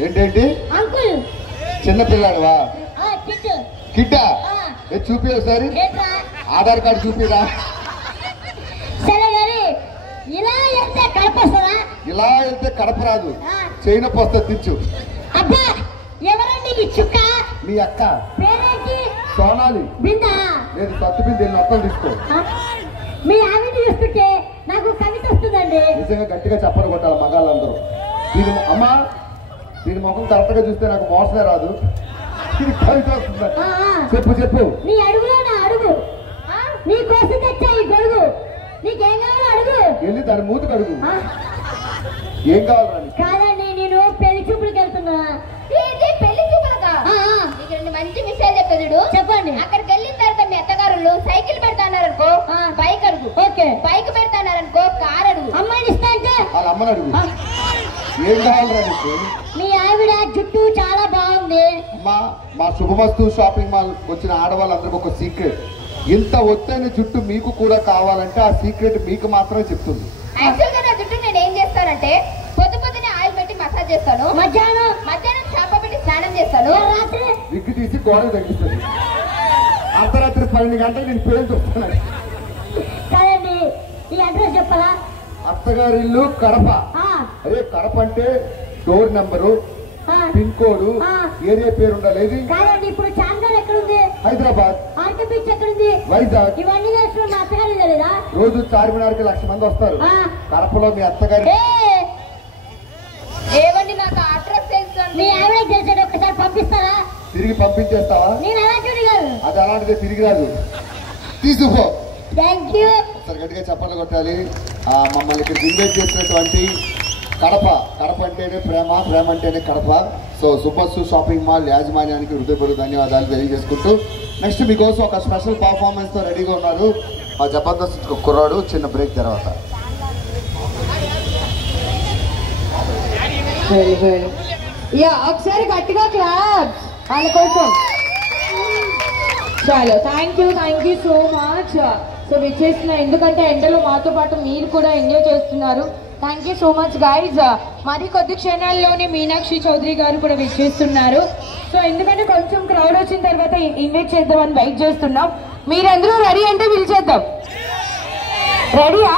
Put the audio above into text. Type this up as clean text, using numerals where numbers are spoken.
ఏంటేంటి అంకుల్ చిన్న పిల్లాడువా కిడ్డా చూపి ఒకసారి ఆధార్ కార్డు చూపిరా సరే గారి ఇలా వెళ్తే కడప వస్తుందా ఇలా వెళ్తే కడప రాదు చైనప్పు వస్తుంది తెచ్చు అబ్బా ఎవరండి ఈ చుక్క మీ అక్క పేరేంటి సోనాలి బిందా లేదు సత్తు బిందె మొత్తం తీసుకో మీ ఆవిడ చూస్తుంటే నాకు కవిత వస్తుందండి నిజంగా గట్టిగా చెప్పలు కొట్టాలి మగాళ్ళందరూ దీని అమ్మా దీని ముఖం కరెక్ట్ గా చూస్తే నాకు మోసమే రాదు ఇది కవిత వస్తుంది చెప్పు చెప్పు నీ అడుగులో నా అడుగు నీ కోసం తెచ్చా ఈ గొడుగు నీకేం కావాలో అడుగు వెళ్ళి దాని మూతికి అడుగు ఏం కావాలని కాదండి నేను పెళ్లి చూపులకు వెళ్తున్నా పెళ్లి చూపులకా నీకు రెండు మంచి విషయాలు చెప్పేదుడు చెప్పండి అక్కడికి వెళ్ళిన తర్వాత మీ అత్తగారులు సైకిల్ పెడతాన్నారనుకో బైక్ అడుగు ఓకే బైక్ పెడతాన్నారనుకో కార్ అడుగు అమ్మాయిని ఇస్తా అంటే వాళ్ళ అమ్మని అడుగు ఏం కావాలరా నీకు మీ ఆవిడ జుట్టు చాలా బాగుంది అమ్మా మా శుభమస్తు షాపింగ్ మాల్ వచ్చిన ఆడవాళ్ళందరికీ ఒక సీక్రెట్ ఇంత ఒత్తైన జుట్టు మీకు కూడా కావాలంటే ఆ సీక్రెట్ మీకు మాత్రమే చెప్తుంది యాక్చువల్ గా నా జుట్టు నేను ఏం చేస్తానంటే పొద్దునే ఆయిల్ పెట్టి మసాజ్ చేస్తాను మధ్యాహ్నం చేప పెట్టి స్నానం చేస్తాను రాత్రి విగ్గు తీసి గోడకు తగ్గిస్తుంది అర్ధరాత్రి 12 గంటలకు నేను పేరు చూస్తున్నాను కాదండి ఈ అడ్రస్ చెప్పాలా అత్తగారి ఇల్లు కడప అరే కడప అంటే door number pin code area పేరు ఉండాలి కాదండి ఇప్పుడు చార్మినార్ ఎక్కడుంది హైదరాబాద్ ఆర్కే బీచ్ ఎక్కడుంది వైజాగ్ ఇవన్నీ తెలుసు మా అత్తగారు లేదా రోజు చార్మినార్కి 1,00,000 మంది వస్తారు కడపలో మీ అత్తగారి ఏవండి నాకు అడ్రస్ తెలుసు మీ ఆవిడ తెలిసాడు ఒకసారి పంపిస్తారా తిరిగి పంపించేస్తావా నేను అలాంటి కాదు అది అలాంటిదే తిరిగి రాదు తీసుకుపో థ్యాంక్ యూ ఒకసారి గట్టిగా చెప్పాలి కొట్టాలి మమ్మల్ని ఇక్కడ ఇన్వైట్ చేసినటువంటి కడప అంటేనే ప్రేమ అంటేనే కడప సో సుబ్బస్సు షాపింగ్ మాల్ యాజమాన్యానికి హృదయపూర్వక ధన్యవాదాలు తెలియజేసుకుంటూ నెక్స్ట్ మీకోసం ఒక స్పెషల్ పర్ఫార్మెన్స్ తో రెడీగా ఉన్నారు మా జబర్దస్త్ కుర్రాడు చిన్న బ్రేక్ తర్వాత ఒకసారి గట్టిగా క్లాప్ వాళ్ళ కోసం చాలు thank you so much so విచ్చేసిన ఎందుకంటే ఎండలో మాతో పాటు మీరు కూడా ఎంజాయ్ చేస్తున్నారు thank you so much guys మరి కొద్ది క్షణాల్లోనే మీనాక్షి చౌదరి గారు కూడా విచ్చేస్తున్నారు సో ఎందుకంటే కొంచెం క్రౌడ్ వచ్చిన తర్వాత ఇన్వైట్ చేద్దామని వెయిట్ చేస్తున్నాం మీరందరూ రెడీ అంటే పిలిచేద్దాం రెడీయా